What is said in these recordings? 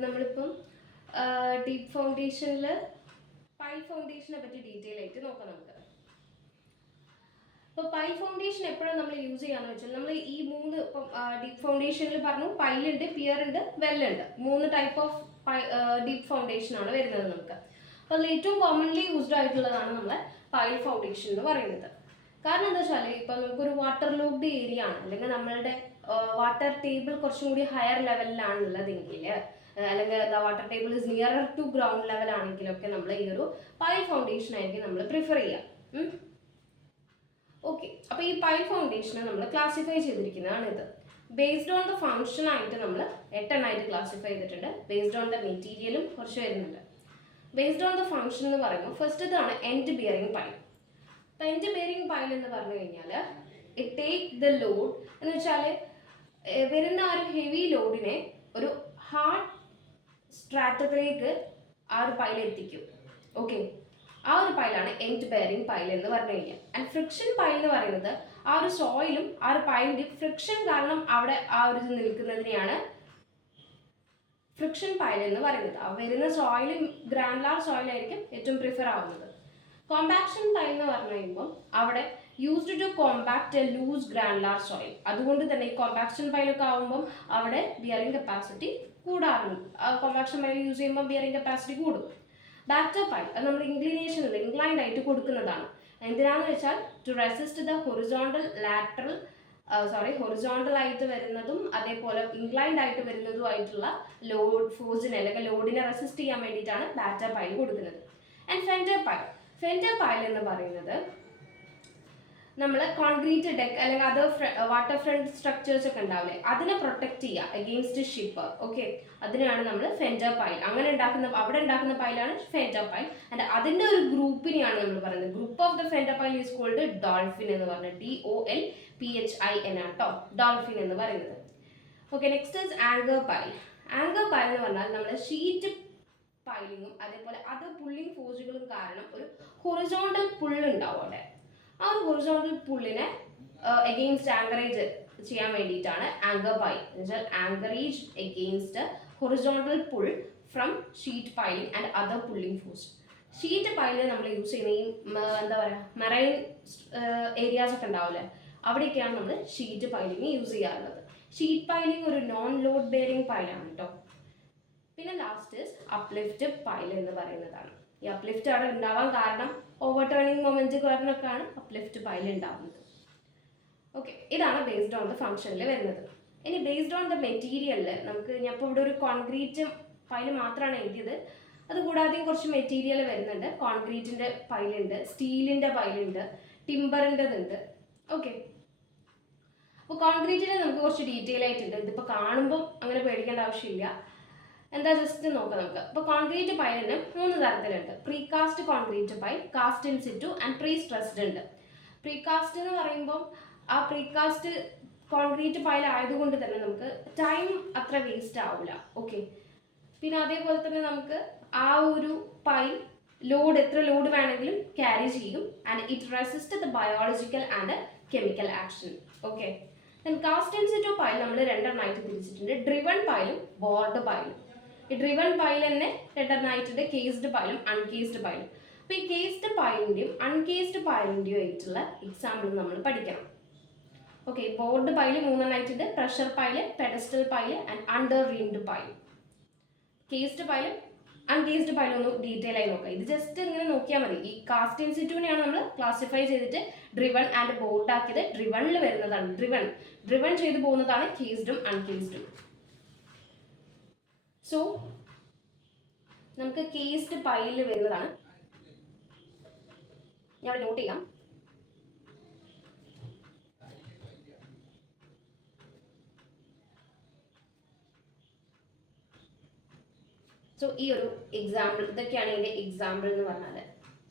അപ്പോൾ നമ്മളിപ്പം deep ഫൗണ്ടേഷനിൽ pile ഫൗണ്ടേഷനെ പറ്റി ഡീറ്റെയിൽ ആയിട്ട് നോക്കാം നമുക്ക്. അപ്പോൾ പൈൽ ഫൗണ്ടേഷൻ എപ്പോഴും നമ്മൾ യൂസ് ചെയ്യാന്ന് വെച്ചാൽ നമ്മൾ ഈ മൂന്ന് ഇപ്പം ഡീപ്പ് ഫൗണ്ടേഷനിൽ പറഞ്ഞു പൈലുണ്ട്, പിയർ ഉണ്ട്, വെല്ലുണ്ട്. 3 ടൈപ്പ് ഓഫ് ഡീപ്പ് ഫൗണ്ടേഷൻ ആണ് വരുന്നത് നമുക്ക്. അപ്പോൾ അതിൽ ഏറ്റവും കോമൺലി യൂസ്ഡ് ആയിട്ടുള്ളതാണ് നമ്മളെ പൈൽ ഫൗണ്ടേഷൻ എന്ന് പറയുന്നത്. കാരണം എന്താ വെച്ചാൽ ഇപ്പം നമുക്കൊരു വാട്ടർ ലോക്ഡ് ഏരിയ ആണ്, അല്ലെങ്കിൽ നമ്മളുടെ വാട്ടർ ടേബിൾ കുറച്ചും കൂടി ഹയർ ലെവലിലാണുള്ളതെങ്കിൽ, അല്ലെങ്കിൽ water table is nearer to ground level ആണെങ്കിലൊക്കെ നമ്മൾ ഈ ഒരു പൈൽ ഫൗണ്ടേഷൻ ആയിരിക്കും നമ്മൾ പ്രിഫർ ചെയ്യുക. ഓക്കെ, അപ്പോൾ ഈ പൈൽ ഫൗണ്ടേഷനെ നമ്മൾ ക്ലാസിഫൈ ചെയ്തിരിക്കുന്നതാണ് ഇത്. ബേസ്ഡ് ഓൺ ദ ഫംഗ്ഷൻ ആയിട്ട് നമ്മൾ 8 എണ്ണമായിട്ട് ക്ലാസിഫൈ ചെയ്തിട്ടുണ്ട്. ബേസ്ഡ് ഓൺ ദ മെറ്റീരിയലും കുറച്ച് വരുന്നുണ്ട്. ബേസ്ഡ് ഓൺ ദ ഫംഗ്ഷൻ എന്ന് പറയുമ്പോൾ ഫസ്റ്റ് ഇതാണ് എൻഡ് ബിയറിംഗ് പൈൽ. അപ്പോൾ എൻഡ് ബിയറിംഗ് പൈൽ എന്ന് പറഞ്ഞു കഴിഞ്ഞാൽ ഇറ്റ് ടേക്ക് ദ ലോഡ് എന്ന് വെച്ചാൽ വരുന്ന ആ ഒരു ഹെവി ലോഡിനെ ഒരു ഹാർഡ് സ്ട്രാറ്റത്തിലേക്ക് ആ ഒരു പൈൽ എത്തിക്കും. ഓക്കെ, ആ ഒരു പൈലാണ് എൻഡ് ബെയറിംഗ് പൈൽ എന്ന് പറഞ്ഞു കഴിഞ്ഞാൽ. ആൻഡ് ഫ്രിക്ഷൻ പൈൽ എന്ന് പറയുന്നത് ആ ഒരു സോയിലും ആ ഒരു പൈലിൻ്റെ ഫ്രിക്ഷൻ കാരണം അവിടെ ആ ഒരു ഇത് നിൽക്കുന്നതിനെയാണ് ഫ്രിക്ഷൻ പൈൽ എന്ന് പറയുന്നത്. ആ വരുന്ന സോയിലും ഗ്രാനുലാർ സോയിലായിരിക്കും ഏറ്റവും പ്രിഫർ ആവുന്നത്. കോമ്പാക്ഷൻ പൈൽ എന്ന് പറഞ്ഞു കഴിയുമ്പോൾ അവിടെ used to compact a loose granular soil. അതുകൊണ്ട് തന്നെ ഈ കോമ്പാക്ഷൻ പൈലൊക്കെ ആകുമ്പം അവിടെ ബിയറിംഗ് കപ്പാസിറ്റി കൂടാറുണ്ട്. കോമ്പാക്ഷൻ പൈൽ യൂസ് ചെയ്യുമ്പോൾ ബിയറിംഗ് കപ്പാസിറ്റി കൂടും. ബാറ്റർ പൈൽ അത് നമ്മൾ ഇൻക്ലിനേഷനിൽ ഇൻക്ലൈൻഡ് ആയിട്ട് കൊടുക്കുന്നതാണ്. എന്തിനാന്ന് വെച്ചാൽ ടു റെസിസ്റ്റ് ദ ഹൊറിസോണ്ടൽ ആയിട്ട് വരുന്നതും അതേപോലെ ഇൻക്ലൈൻഡ് ആയിട്ട് വരുന്നതുമായിട്ടുള്ള ലോഡ് ഫോഴ്സിനെ അല്ലെങ്കിൽ ലോഡിനെ റെസിസ്റ്റ് ചെയ്യാൻ വേണ്ടിയിട്ടാണ് ബാറ്റർ പൈൽ കൊടുക്കുന്നത്. ആൻഡ് ഫെൻഡർ പൈൽ എന്ന് പറയുന്നത് നമ്മൾ കോൺക്രീറ്റ് ഡെക്ക് അല്ലെങ്കിൽ അതർ വാട്ടർ ഫ്രണ്ട് സ്ട്രക്ചേഴ്സ് ഒക്കെ ഉണ്ടാവില്ലേ, അതിനെ പ്രൊട്ടക്ട് ചെയ്യുക അഗെയിൻസ്റ്റ് ഷിപ്പ്. ഓക്കെ, അതിനാണ് നമ്മൾ ഫെൻഡർ പൈൽ അവിടെ ഉണ്ടാക്കുന്ന പൈലാണ് ഫെൻഡർ പൈൽ. ആൻഡ് അതിൻ്റെ ഒരു ഗ്രൂപ്പിനെയാണ് നമ്മൾ പറയുന്നത്. Group of the fender pile is called dolphin എന്ന് പറയുന്നത്. DOLPHIN ആട്ടോ ഡോൾഫിൻ എന്ന് പറയുന്നത്. Okay, next is anchor pile. Anchor pile എന്ന് പറഞ്ഞാൽ നമ്മൾ ഷീറ്റ് പൈലിങ്ങും അതേപോലെ അത് പുള്ളിങ് ഫോഴ്സുകളും കാരണം ഒരു ഹൊറിസോണ്ടൽ പുള്ള് ഉണ്ടാവും അവിടെ. ആ ഒരു ഹൊറിസോണ്ടൽ പുള്ളിനെ എഗെയിൻസ്റ്റ് ആങ്കറേജ് ചെയ്യാൻ വേണ്ടിയിട്ടാണ് ആങ്കർ പൈൽ എന്ന് വെച്ചാൽ anchorage against horizontal pull from sheet piling and other pulling force. Sheet പൈലിൽ നമ്മൾ യൂസ് ചെയ്യുന്ന ഈ എന്താ പറയുക മെറൈൻ ഏരിയാസ് ഒക്കെ ഉണ്ടാവില്ലേ, അവിടെയൊക്കെയാണ് നമ്മൾ ഷീറ്റ് പൈലിംഗ് യൂസ് ചെയ്യാറുള്ളത്. ഷീറ്റ് പൈലിംഗ് ഒരു നോൺ ലോഡ് ബെയറിംഗ് പൈലാണ് കേട്ടോ. പിന്നെ ലാസ്റ്റ് അപ്ലിഫ്റ്റ് പൈൽ എന്ന് പറയുന്നതാണ്. ഈ അപ്ലിഫ്റ്റ് അവിടെ ഉണ്ടാവാൻ കാരണം ഓവർ ടേണിംഗ് മൊമെന്റ് കാരണമൊക്കെയാണ് അപ്ലിഫ്റ്റ് പൈൽ ഉണ്ടാവുന്നത്. ഓക്കെ, ഇതാണ് ബേസ്ഡ് ഓൺ ദ ഫംഗ്ഷനിൽ വരുന്നത്. ഇനി ബേസ്ഡ് ഓൺ ദ മെറ്റീരിയലിൽ നമുക്ക് ഞാൻ ഇപ്പോൾ ഇവിടെ ഒരു കോൺക്രീറ്റ് പൈൽ മാത്രമാണ് എഴുതിയത്. അതുകൂടാതെയും കുറച്ച് മെറ്റീരിയൽ വരുന്നുണ്ട്. കോൺക്രീറ്റിൻ്റെ പൈലുണ്ട്, സ്റ്റീലിൻ്റെ പൈലുണ്ട്, ടിമ്പറിൻ്റെതുണ്ട്. ഓക്കെ, അപ്പോൾ കോൺക്രീറ്റിൽ നമുക്ക് കുറച്ച് ഡീറ്റെയിൽ ആയിട്ടുണ്ട്. ഇതിപ്പോൾ കാണുമ്പോൾ അങ്ങനെ പേടിക്കേണ്ട ആവശ്യമില്ല. എന്താ ജസ്റ്റ് നോക്കാം നമുക്ക്. അപ്പോൾ കോൺക്രീറ്റ് പൈലിന് 3 തരത്തിലുണ്ട്. Precast concrete pile, cast in situ and prestressed ഉണ്ട്. പ്രീകാസ്റ്റ് എന്ന് പറയുമ്പോൾ ആ പ്രീകാസ്റ്റ് കോൺക്രീറ്റ് പൈൽ ആയതുകൊണ്ട് തന്നെ നമുക്ക് ടൈം അത്ര വേസ്റ്റ് ആവില്ല. ഓക്കെ, പിന്നെ അതേപോലെ തന്നെ നമുക്ക് ആ ഒരു പൈൽ എത്ര ലോഡ് വേണമെങ്കിലും ക്യാരി ചെയ്യും. And it resist the biological and chemical action. Okay, cast in situ pile നമ്മൾ 2 എണ്ണമായിട്ട് തിരിച്ചിട്ടുണ്ട്. ഡ്രിവൺ പൈലും ബോർഡ് പൈലും. ഈ ഡ്രിവൺ പൈൽ തന്നെ 2 എണ്ണമായിട്ടുണ്ട്. കേസ്ഡ് പൈലും അൺകേസ്ഡ് പൈലും. അപ്പോൾ ഈ കേസ്ഡ് പൈലിൻ്റെയും അൺകേസ്ഡ് പൈലിൻ്റെയും ആയിട്ടുള്ള എക്സാമ്പിൾ നമ്മൾ പഠിക്കണം. ഓക്കെ, ബോർഡ് പൈല് 3 എണ്ണമായിട്ടുണ്ട്. Pressure pile, pedestal pile and under reamed pile. Cased പൈലും അൺകേസ്ഡ് പൈലും ഒന്ന് ഡീറ്റെയിൽ ആയി നോക്കാം. ഇത് ജസ്റ്റ് ഇങ്ങനെ നോക്കിയാൽ മതി. ഈ കാസ്റ്റ് ഇൻ സിറ്റുവിനെയാണ് നമ്മൾ ക്ലാസിഫൈ ചെയ്തിട്ട് ഡ്രിവൺ ആൻഡ് ബോർഡ് ആക്കിയത്. ഡ്രിവണിൽ വരുന്നതാണ് ഡ്രിവൺ ചെയ്തു പോകുന്നതാണ് കേസ്ഡും അൺകേസ്ഡും. സോ നമുക്ക് കേസ്ഡ് പൈലിൽ വരുന്നതാണ്. ഞാൻ നോട്ട് ചെയ്യാം. സോ ഈ ഒരു എക്സാമ്പിൾ, ഇതൊക്കെയാണ് ഇതിൻ്റെ എക്സാമ്പിൾ എന്ന് പറഞ്ഞാൽ.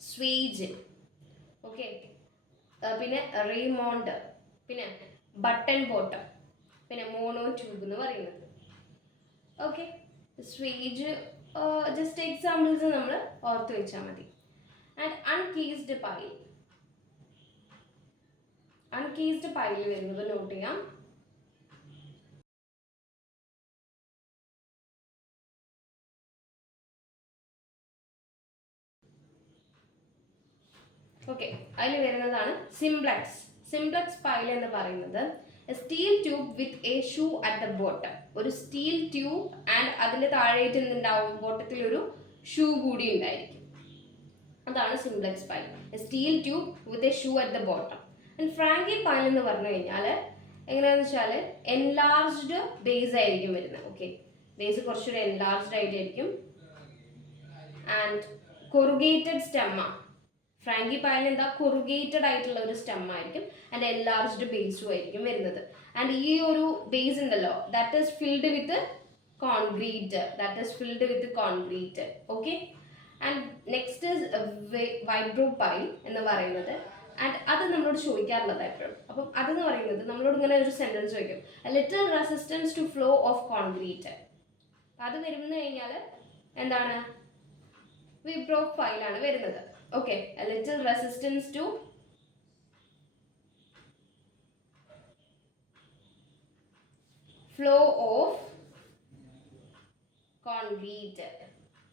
സ്വീജ്, ഓക്കെ, പിന്നെ റീമോണ്ട്, പിന്നെ ബട്ടൺ ബോട്ടം, പിന്നെ മോണോ ട്യൂബ് എന്ന് പറയുന്നത്. ഓക്കെ, സ്വീജ് ജസ്റ്റ് എക്സാമ്പിൾസ് നമ്മൾ ഓർത്ത് വെച്ചാൽ മതി. ആൻഡ് അൺകേസ്ഡ് പൈൽ വരുന്നത് നോട്ട് ചെയ്യാം. ഓക്കെ, അതിൽ വരുന്നതാണ് സിംപ്ലക്സ്. സിംപ്ലക്സ് പൈൽ എന്ന് പറയുന്നത് steel tube with a shoe at the bottom. ഒരു സ്റ്റീൽ ട്യൂബ് ആൻഡ് അതിൽ താഴേറ്റ് എന്തുണ്ടാവും, ബോട്ടത്തിൽ ഒരു ഷൂ കൂടി ഉണ്ടായിരിക്കും. അതാണ് simplex pile, steel tube with a shoe at the bottom. And Franki pile എന്ന് പറഞ്ഞു കഴിഞ്ഞാൽ എങ്ങനെയാണെന്ന് വെച്ചാൽ എൻലാർജ്ഡ് ബേസ് ആയിരിക്കും വരുന്നത്. ഓക്കെ, ബേസ് കുറച്ചുകൂടി എൻലാർജ്ഡ് ആയിട്ടായിരിക്കും. ആൻഡ് കൊറുഗേറ്റഡ് സ്റ്റെമ്മ. ഫ്രാങ്കി പൈൽ എന്താ, കൊറുഗേറ്റഡ് ആയിട്ടുള്ള ഒരു സ്റ്റെം ആയിരിക്കും ആൻഡ് എൻലാർജ്ഡ് ബേസും ആയിരിക്കും വരുന്നത്. ആൻഡ് ഈ ഒരു ബേസ് ഉണ്ടല്ലോ, that is filled with concrete. Okay, and next is വൈബ്രോ pile എന്ന് പറയുന്നത്. ആൻഡ് അത് നമ്മളോട് ചോദിക്കാറുള്ളത് എപ്പോഴും. അപ്പം അതെന്ന് പറയുന്നത് നമ്മളോട് ഇങ്ങനെ ഒരു സെന്റൻസ് ചോദിക്കും, little resistance to flow of concrete. അത് വരുന്ന കഴിഞ്ഞാൽ എന്താണ്, വിബ്രോ പൈലാണ് വരുന്നത്. Okay, little resistance to flow of concrete.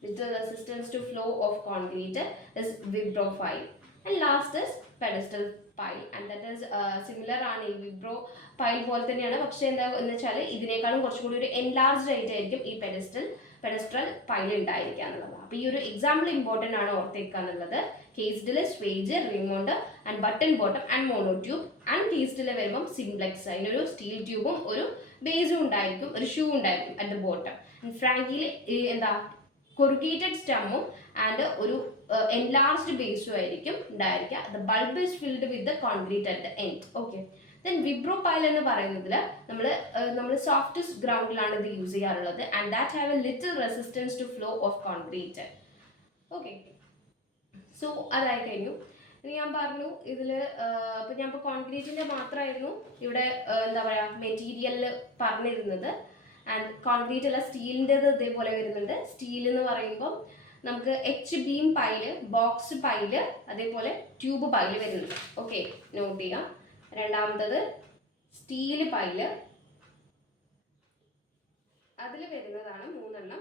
Little resistance to flow of concrete is vibrophile. And last is pedestal pile, and that is similar ആണ് ഈ വിബ്രോ pile പോലെ തന്നെയാണ്. പക്ഷേ എന്താ എന്ന് വെച്ചാൽ ഇതിനേക്കാളും കുറച്ചുകൂടി ഒരു എൻലാർജ്ഡ് ആയിട്ടായിരിക്കും ഈ പെഡസ്ട്രൽ പൈൽ ഉണ്ടായിരിക്കുക എന്നുള്ളത്. അപ്പോൾ ഈ ഒരു എക്സാമ്പിൾ ഇമ്പോർട്ടൻ്റ് ആണ് ഓർത്തേക്കുക എന്നുള്ളത്. കേസ്ഡിൽ swage, Raymond and button bottom and monotube. And കേസ്ഡിൽ വരുമ്പം സിംപ്ലക്സ്, അതിനൊരു സ്റ്റീൽ ട്യൂബും ഒരു ബേസും ഉണ്ടായിരിക്കും, ഒരു ഷൂ ഉണ്ടായിരിക്കും അറ്റ് ദ ബോട്ടം. ഫ്രാങ്കിയിൽ എന്താ, കൊറുഗേറ്റഡ് സ്റ്റെമ്മും ആൻഡ് ഒരു എൻലാർജ്ഡ് ബേസും ആയിരിക്കും ഉണ്ടായിരിക്കുക. The bulb is filled with the concrete at the end. Okay, then vibro pile എന്ന് പറയുന്നതിൽ നമ്മൾ സോഫ്റ്റ് ഗ്രൗണ്ടിലാണ് ഇത് യൂസ് ചെയ്യാറുള്ളത്. And that have a little resistance to flow of concrete. Okay, so അതായി കഴിഞ്ഞു. ഇനി ഞാൻ പറഞ്ഞു ഇതിൽ ഇപ്പം ഞാൻ ഇപ്പോൾ കോൺക്രീറ്റിൻ്റെ മാത്രമായിരുന്നു ഇവിടെ എന്താ പറയുക മെറ്റീരിയലിൽ പറഞ്ഞിരുന്നത്. ആൻഡ് കോൺക്രീറ്റ് അല്ല, സ്റ്റീലിൻ്റെത് ഇതേപോലെ വരുന്നുണ്ട്. സ്റ്റീൽ എന്ന് പറയുമ്പോൾ നമുക്ക് H beam pile, box pile, അതേപോലെ ട്യൂബ് പൈല് വരുന്നുണ്ട്. ഓക്കെ, നോട്ട് ചെയ്യാം. രണ്ടാമത്തത് സ്റ്റീൽ പൈല്, അതിൽ വരുന്നതാണ് 3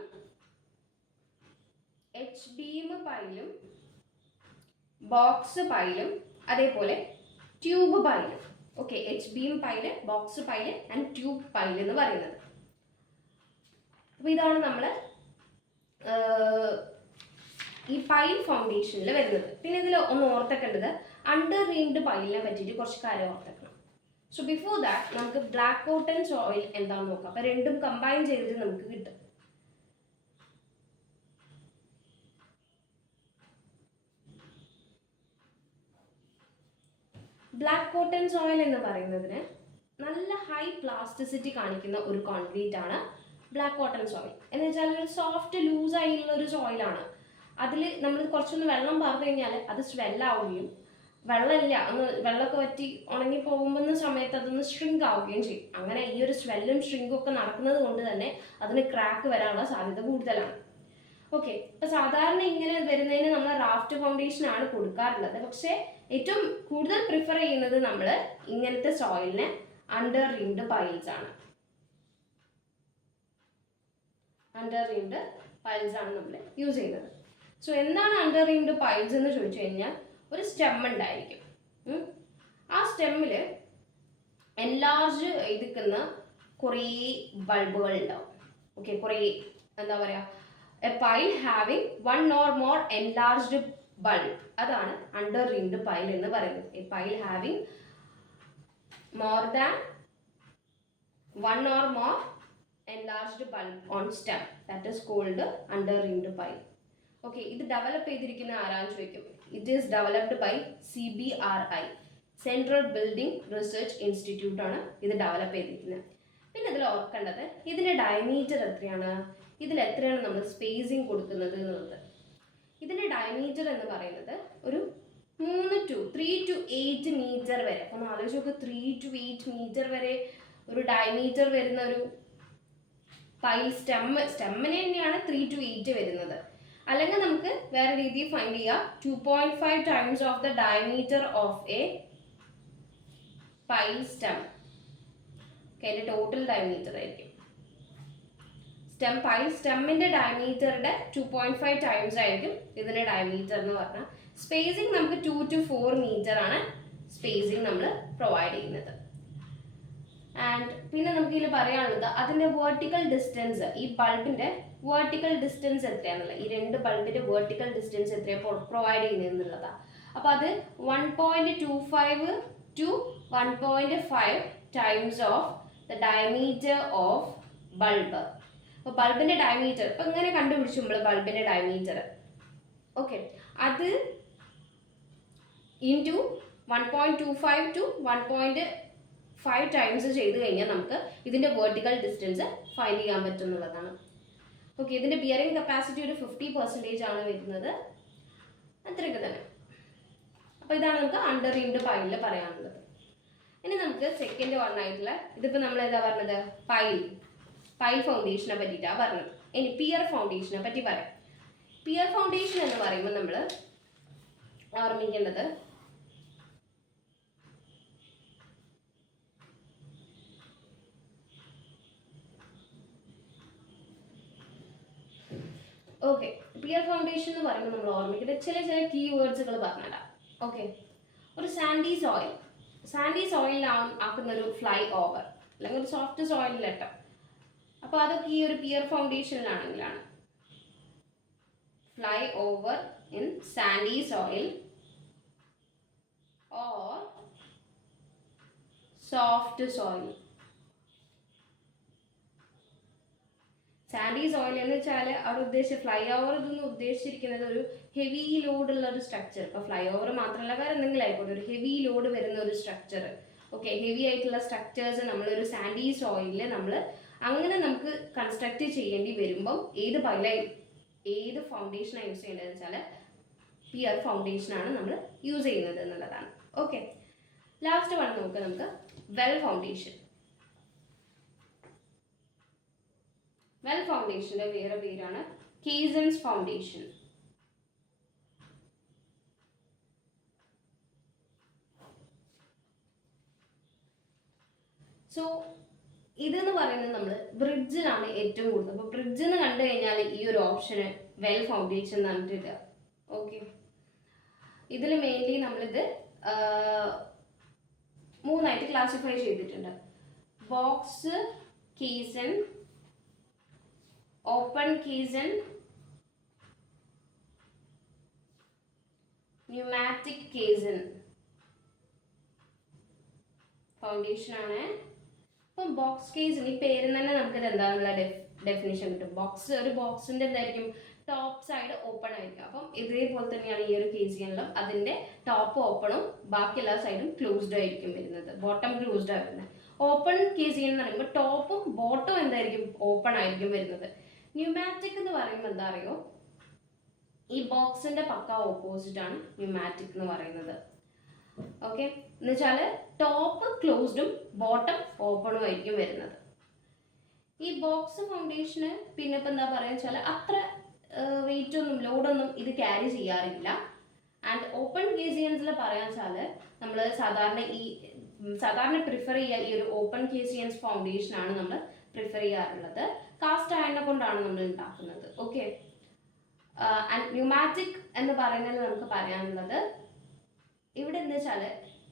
എച്ച് ബീം പൈലും ബോക്സ് പൈലും അതേപോലെ ട്യൂബ് പൈലും. Okay, H beam pile, box pile and tube pile എന്ന് പറയുന്നത്. അപ്പോൾ ഇതാണ് നമ്മൾ ഈ പൈൽ ഫൗണ്ടേഷനിൽ വരുന്നത്. പിന്നെ ഇതിൽ ഒന്ന് ഓർത്തൊക്കേണ്ടത് അണ്ടർ റീംഡ് പൈലിനെ പറ്റിയിട്ട് കുറച്ച് കാര്യം ഓർത്തെക്കണം. സോ ബിഫോർ ദാറ്റ് നമുക്ക് ബ്ലാക്ക് കോട്ടൺ സോയിൽ എന്താണെന്ന് നോക്കാം. അപ്പോൾ രണ്ടും കമ്പൈൻ ചെയ്തിട്ട് നമുക്ക് കിട്ടും. ബ്ലാക്ക് കോട്ടൺ സോയിൽ എന്ന് പറയുന്നതിന് നല്ല ഹൈ പ്ലാസ്റ്റിസിറ്റി കാണിക്കുന്ന ഒരു കോൺക്രീറ്റ് ആണ് ബ്ലാക്ക് കോട്ടൺ സോയിൽ. എന്ന് വെച്ചാൽ ഒരു സോഫ്റ്റ് ലൂസ് ആയിട്ടുള്ള ഒരു സോയിലാണ്. അതിൽ നമ്മൾ കുറച്ചൊന്ന് വെള്ളം പറഞ്ഞു കഴിഞ്ഞാൽ അത് സ്വെല്ലാവുകയും വെള്ളമില്ല ഒന്ന് വെള്ളമൊക്കെ വറ്റി ഉണങ്ങി പോകുന്ന സമയത്ത് അതൊന്ന് ഷ്രിങ്ക് ആവുകയും ചെയ്യും. അങ്ങനെ ഈ ഒരു സ്വെല്ലും ഷ്രിങ്കും ഒക്കെ നടക്കുന്നത് കൊണ്ട് തന്നെ അതിന് ക്രാക്ക് വരാനുള്ള സാധ്യത കൂടുതലാണ്. ഓക്കെ, ഇപ്പം സാധാരണ ഇങ്ങനെ വരുന്നതിന് നമ്മൾ റാഫ്റ്റ് ഫൗണ്ടേഷൻ ആണ് കൊടുക്കാറുള്ളത്. പക്ഷേ ഏറ്റവും കൂടുതൽ പ്രിഫർ ചെയ്യുന്നത് നമ്മൾ ഇങ്ങനത്തെ സോയിലിനെ അണ്ടർ റീംഡ് പൈൽസ് ആണ്. അണ്ടർ റീംഡ് പൈൽസ് ആണ് നമ്മൾ യൂസ് ചെയ്യുന്നത്. സോ എന്താണ് അണ്ടർ റീംഡ് പൈൽസ് എന്ന് ചോദിച്ചു കഴിഞ്ഞാൽ ഒരു സ്റ്റെം ഉണ്ടായിരിക്കും. ആ സ്റ്റെമ്മിൽ എൻലാർജ് ചെയ്തിരിക്കുന്ന കുറേ ബൾബുകൾ ഉണ്ടാവും. ഓക്കെ, കുറേ എന്താ പറയുക, A pile having 1 or more enlarged bulb, അതാണ് അണ്ടർ റീംഡ് പൈൽ എന്ന് പറയുന്നത്. A pile having more than 1 or more enlarged bulb on stem, that is called under ringed pile. Okay, ഇത് ഡെവലപ്പ് ചെയ്തിരിക്കുന്ന ആരാന്ന് ചോദിക്കും. It is developed by CBRI, central building research institute ആണ് ഇത് develop ചെയ്തിരിക്കുന്നത്. പിന്നെ ഇതിൽ ഓർക്കേണ്ടത് ഇതിൻ്റെ ഡയമീറ്റർ എത്രയാണ്, ഇതിൽ എത്രയാണ് നമ്മൾ സ്പേസിങ് കൊടുക്കുന്നത് എന്നുള്ളത്. ഇതിൻ്റെ ഡയമീറ്റർ എന്ന് പറയുന്നത് ഒരു 3 to 8 മീറ്റർ വരെ. അപ്പോൾ ഒന്ന് ആലോചിച്ച് നോക്ക്, 3 to 8 മീറ്റർ വരെ ഒരു ഡയമീറ്റർ വരുന്ന ഒരു പൈൽ സ്റ്റെമ്മിന് തന്നെയാണ് 3 to 8 വരുന്നത്. അല്ലെങ്കിൽ നമുക്ക് വേറെ രീതിയിൽ ഫൈൻഡ് ചെയ്യാം, 2.5 times of the diameter of A pile stem. അതിൻ്റെ ടോട്ടൽ ഡയമീറ്റർ ആയിരിക്കും. സ്റ്റെമ്മിൻ്റെ ഡയമീറ്ററിൻ്റെ 2.5 ടൈംസ് ആയിരിക്കും ഇതിൻ്റെ ഡയമീറ്റർ എന്ന് പറഞ്ഞാൽ. സ്പേസിങ് നമുക്ക് 2 to 4 മീറ്റർ ആണ് സ്പേസിങ് നമ്മൾ പ്രൊവൈഡ് ചെയ്യുന്നത്. ആൻഡ് പിന്നെ നമുക്ക് ഇതിൽ പറയാനുള്ളത് അതിൻ്റെ വേർട്ടിക്കൽ ഡിസ്റ്റൻസ്, ഈ ബൾബിൻ്റെ വേർട്ടിക്കൽ ഡിസ്റ്റൻസ് എത്രയാണെന്നുള്ളത്, ഈ രണ്ട് ബൾബിൻ്റെ വേർട്ടിക്കൽ ഡിസ്റ്റൻസ് എത്രയാണ് പ്രൊവൈഡ് ചെയ്യുന്നതെന്നുള്ളതാണ്. അപ്പോൾ അത് 1.25 to 1.5 times of the diameter of bulb. അപ്പോൾ ബൾബിൻ്റെ ഡയമീറ്റർ ഇപ്പം ഇങ്ങനെ കണ്ടുപിടിച്ചു നമ്മൾ ബൾബിൻ്റെ ഡയമീറ്റർ. ഓക്കെ, അത് ഇൻറ്റു 1.25 to 1.5 ടൈംസ് ചെയ്ത് കഴിഞ്ഞാൽ നമുക്ക് ഇതിൻ്റെ വേർട്ടിക്കൽ ഡിസ്റ്റൻസ് ഫൈൻഡ് ചെയ്യാൻ പറ്റുന്നുള്ളതാണ്. ഓക്കെ, ഇതിൻ്റെ ബിയറിംഗ് കപ്പാസിറ്റി ഒരു 50% ആണ് വരുന്നത്. അത്രയൊക്കെ തന്നെ. അപ്പോൾ ഇതാണ് നമുക്ക് അണ്ടർ റീംഡ് പൈലിൽ പറയാനുള്ളത്. ഇനി നമുക്ക് സെക്കൻഡ് വൺ ആയിട്ടുള്ള, ഇതിപ്പോൾ നമ്മൾ എന്താ പറഞ്ഞത്, പൈൽ ഫൗണ്ടേഷനെ പറ്റിയിട്ടാണ് പറഞ്ഞത്. ഇനി പിയർ ഫൗണ്ടേഷനെ പറ്റി പറയാം. പിയർ ഫൗണ്ടേഷൻ എന്ന് പറയുമ്പോൾ നമ്മൾ ഓർമ്മിക്കേണ്ടത് ഓക്കെ, പിയർ ഫൗണ്ടേഷൻ എന്ന് പറയുമ്പോൾ നമ്മൾ ഓർമ്മിക്കേണ്ടത് ചില കീ വേർഡ്സുകൾ പറഞ്ഞിടാം. ഓക്കെ, ഒരു സാൻഡി സോയിൽ ആക്കുന്ന ഒരു ഫ്ലൈ ഓവർ അല്ലെങ്കിൽ ഒരു സോഫ്റ്റ് സോയിലിലട്ടം. അപ്പോൾ അതൊക്കെ ഈ ഒരു പിയർ ഫൗണ്ടേഷനിലാണെങ്കിലാണ് flyover in sandy soil or soft soil. Sandy soil എന്ന് വെച്ചാൽ അവിടെ ഉദ്ദേശിച്ച ഫ്ലൈ ഓവർ ഇതൊന്നും ഉദ്ദേശിച്ചിരിക്കുന്നത് ഒരു ഹെവി ലോഡുള്ള ഒരു സ്ട്രക്ചർ. ഇപ്പോൾ ഫ്ലൈ ഓവർ മാത്രമല്ല വേറെ എന്തെങ്കിലും ആയിക്കോട്ടെ, ഒരു ഹെവി ലോഡ് വരുന്ന ഒരു സ്ട്രക്ചർ. ഓക്കെ, ഹെവി ആയിട്ടുള്ള സ്ട്രക്ചേഴ്സ് നമ്മളൊരു സാൻഡി സോയിലിൽ നമ്മൾ അങ്ങനെ നമുക്ക് കൺസ്ട്രക്ട് ചെയ്യേണ്ടി വരുമ്പം ഏത് ഫൗണ്ടേഷനാണ് യൂസ് ചെയ്യേണ്ടതെന്ന് വെച്ചാൽ പിയർ ഫൗണ്ടേഷനാണ് നമ്മൾ യൂസ് ചെയ്യുന്നത് എന്നുള്ളതാണ്. ഓക്കെ, ലാസ്റ്റ് വൺ നമുക്ക് വെൽ ഫൗണ്ടേഷൻ. വെൽ ഫൗണ്ടേഷൻ്റെ വേറെ പേരാണ് കീസൻസ് ഫൗണ്ടേഷൻ. സോ ഇതെന്ന് പറയുന്നത് നമ്മൾ ബ്രിഡ്ജിലാണ് ഏറ്റവും കൂടുതൽ. അപ്പോൾ ബ്രിഡ്ജ് എന്ന് കണ്ടു കഴിഞ്ഞാൽ ഈ ഒരു ഓപ്ഷന് വെൽ ഫൗണ്ടേഷൻ എന്ന് പറഞ്ഞിട്ടില്ല. ഓക്കെ, ഇതിൽ മെയിൻലി നമ്മളിത് മൂന്നായിട്ട് ക്ലാസിഫൈ ചെയ്തിട്ടുണ്ട്. ബോക്സ് കീസൺ, ഓപ്പൺ കീസൺ, ന്യൂമാറ്റിക് കീസൺ ഫൗണ്ടേഷൻ ആണ്. അപ്പം ബോക്സ് കേസിന് ഈ പേരിൽ തന്നെ നമുക്കിത് എന്താണെന്നുള്ള ഡെഫിനേഷൻ കിട്ടും. ഒരു ബോക്സിൻ്റെ എന്തായിരിക്കും, ടോപ്പ് സൈഡ് ഓപ്പൺ ആയിരിക്കും. അപ്പം ഇതേപോലെ തന്നെയാണ് ഈ ഒരു കേസിലും അതിൻ്റെ ടോപ്പ് ഓപ്പണും ബാക്കി എല്ലാ സൈഡും ക്ലോസ്ഡ് ആയിരിക്കും വരുന്നത്, ബോട്ടം ക്ലോസ്ഡ് ആണ് വരുന്നത്. ഓപ്പൺ കേസ് എന്ന് പറയുമ്പോൾ ടോപ്പും ബോട്ടവും എന്തായിരിക്കും, ഓപ്പൺ ആയിരിക്കും വരുന്നത്. ന്യൂമാറ്റിക് എന്ന് പറയുമ്പോൾ എന്താ അറിയോ, ഈ ബോക്സിൻ്റെ പക്ക ഓപ്പോസിറ്റ് ആണ് ന്യൂമാറ്റിക് എന്ന് പറയുന്നത്. ഓക്കെ, എന്ന് വെച്ചാൽ ടോപ്പ് ക്ലോസ്ഡും ബോട്ടം ഓപ്പണും ആയിരിക്കും വരുന്നത്. ഈ ബോക്സ് ഫൗണ്ടേഷന് പിന്നെ ഇപ്പം എന്താ പറയുക വെച്ചാൽ അത്ര വെയിറ്റ് ഒന്നും ലോഡൊന്നും ഇത് ക്യാരി ചെയ്യാറില്ല. ആൻഡ് ഓപ്പൺ കേസിയൻസിൽ പറയാൻ വെച്ചാൽ നമ്മൾ സാധാരണ പ്രിഫർ ചെയ്യുക ഈ ഒരു ഓപ്പൺ കേസിയൻസ് ഫൗണ്ടേഷനാണ് നമ്മൾ പ്രിഫർ ചെയ്യാറുള്ളത്. കാസ്റ്റ് അയണിനെ കൊണ്ടാണ് നമ്മൾ ഉണ്ടാക്കുന്നത്. ഓക്കെ, ആൻഡ് ന്യൂമാറ്റിക് എന്ന് പറയുന്നത് നമുക്ക് പറയാനുള്ളത് ഇവിടെ എന്താ വെച്ചാൽ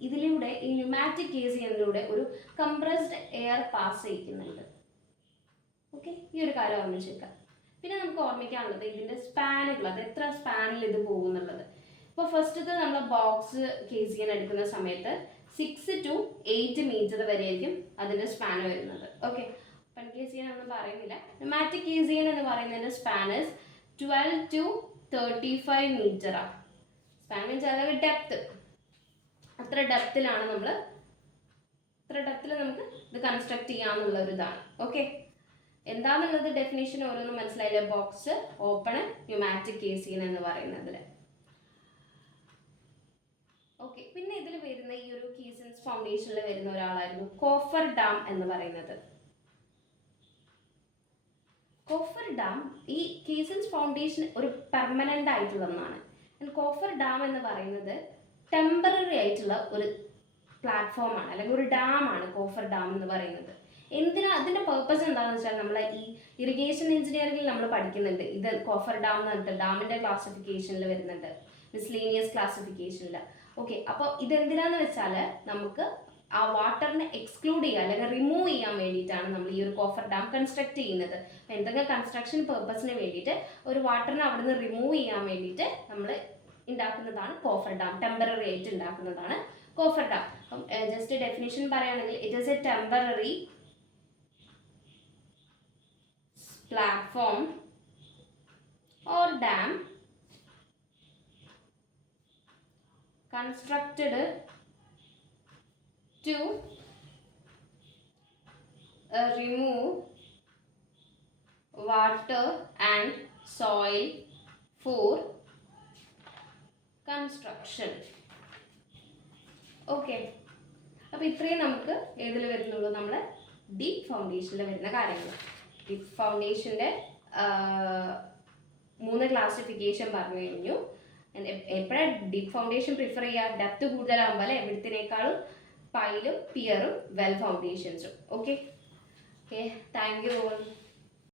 ഇതിലൂടെ ഈ ന്യൂമാറ്റിക് കേസിയനിലൂടെ ഒരു കംപ്രസ്ഡ് എയർ പാസ് ചെയ്യിക്കുന്നുണ്ട്. ഓക്കെ, ഈ ഒരു കാര്യം ഓർമ്മിച്ചേക്കാം. പിന്നെ നമുക്ക് ഓർമ്മിക്കാനുള്ളത് ഇതിൻ്റെ സ്പാനുകൾ, അത് എത്ര സ്പാനിൽ ഇത് പോകുന്നുള്ളത്. ഇപ്പോൾ ഫസ്റ്റത്തെ നമ്മൾ ബോക്സ് കേസിയൻ എടുക്കുന്ന സമയത്ത് 6 to 8 മീറ്റർ വരെ ആയിരിക്കും അതിൻ്റെ സ്പാൻ വരുന്നത്. ഓക്കെ, ഓപ്പൺ കേസിയൻ ഒന്നും പറയുന്നില്ല. ന്യൂമാറ്റിക് കേസിയൻ എന്ന് പറയുന്നതിൻ്റെ സ്പാനസ് 12 to 35 മീറ്ററാണ്. സ്പാൻ മീൻസ് അതായത് ഡെപ്ത്, അത്ര ഡെപ്തിലാണ് നമുക്ക് ഇത് കൺസ്ട്രക്ട് ചെയ്യാമെന്നുള്ള ഒരു ഇതാണ്. ഓക്കെ, എന്താണെന്നുള്ളത് ഡെഫിനേഷൻ ഓരോന്നും മനസ്സിലായില്ല. ബോക്സ്, ഓപ്പൺ, ന്യൂമാറ്റിക് കേസിയൻ എന്ന് പറയുന്നതിൽ. ഓക്കെ, പിന്നെ ഇതിൽ വരുന്ന ഈ ഒരു കീസൻസ് ഫൗണ്ടേഷനിൽ വരുന്ന ഒരാളായിരുന്നു കോഫർ ഡാം എന്ന് പറയുന്നത്. കോഫർ ഡാം ഈ കീസൻസ് ഫൗണ്ടേഷൻ ഒരു പെർമനൻ്റ് ആയിട്ടുള്ള ഒന്നാണ്. കോഫർ ഡാം എന്ന് പറയുന്നത് ടെമ്പററി ആയിട്ടുള്ള ഒരു പ്ലാറ്റ്ഫോമാണ് അല്ലെങ്കിൽ ഒരു ഡാമാണ് കോഫർ ഡാം എന്ന് പറയുന്നത്. അതിൻ്റെ പേർപ്പസ് എന്താണെന്ന് വെച്ചാൽ നമ്മൾ ഈ ഇറിഗേഷൻ എഞ്ചിനീയറിംഗിൽ നമ്മൾ പഠിക്കുന്നുണ്ട്. ഇത് കോഫർ ഡാം എന്ന് പറഞ്ഞിട്ട് ഡാമിൻ്റെ ക്ലാസിഫിക്കേഷനിൽ വരുന്നുണ്ട്, മിസ്ലീനിയസ് ക്ലാസിഫിക്കേഷനിൽ. ഓക്കെ, അപ്പോൾ ഇതെന്തിനാന്ന് വെച്ചാൽ നമുക്ക് ആ വാട്ടറിനെ എക്സ്ക്ലൂഡ് ചെയ്യുക അല്ലെങ്കിൽ റിമൂവ് ചെയ്യാൻ വേണ്ടിയിട്ടാണ് നമ്മൾ ഈ ഒരു കോഫർ ഡാം കൺസ്ട്രക്ട് ചെയ്യുന്നത്. അപ്പോൾ എന്തെങ്കിലും കൺസ്ട്രക്ഷൻ പേർപ്പസിന് വേണ്ടിയിട്ട് ഒരു വാട്ടറിനെ അവിടെ നിന്ന് റിമൂവ് ചെയ്യാൻ വേണ്ടിയിട്ട് നമ്മൾ ഉണ്ടാക്കുന്നതാണ് കോഫർ ഡാം, ടെമ്പററി ആയിട്ട് ഉണ്ടാക്കുന്നതാണ് കോഫർ ഡാം. അപ്പം ജസ്റ്റ് ഡെഫിനിഷൻ പറയുകയാണെങ്കിൽ it is A temporary platform or dam constructed to remove water and soil for construction. Okay, അപ്പോൾ ഇത്രയും നമുക്ക് ഏതിൽ വരുന്നുള്ളൂ, നമ്മളെ ഡീപ്പ് ഫൗണ്ടേഷനിൽ വരുന്ന കാര്യങ്ങൾ. ഡീപ്പ് ഫൗണ്ടേഷൻ്റെ 3 ക്ലാസിഫിക്കേഷൻ പറഞ്ഞു കഴിഞ്ഞു. എപ്പോഴാണ് ഡീപ്പ് ഫൗണ്ടേഷൻ പ്രിഫർ ചെയ്യുക? ഡെപ്ത് കൂടുതലാകുമ്പോൾ അല്ലേ, എവിടത്തിനേക്കാളും പൈലും പിയറും വെൽ ഫൗണ്ടേഷൻസും. Okay, thank you all.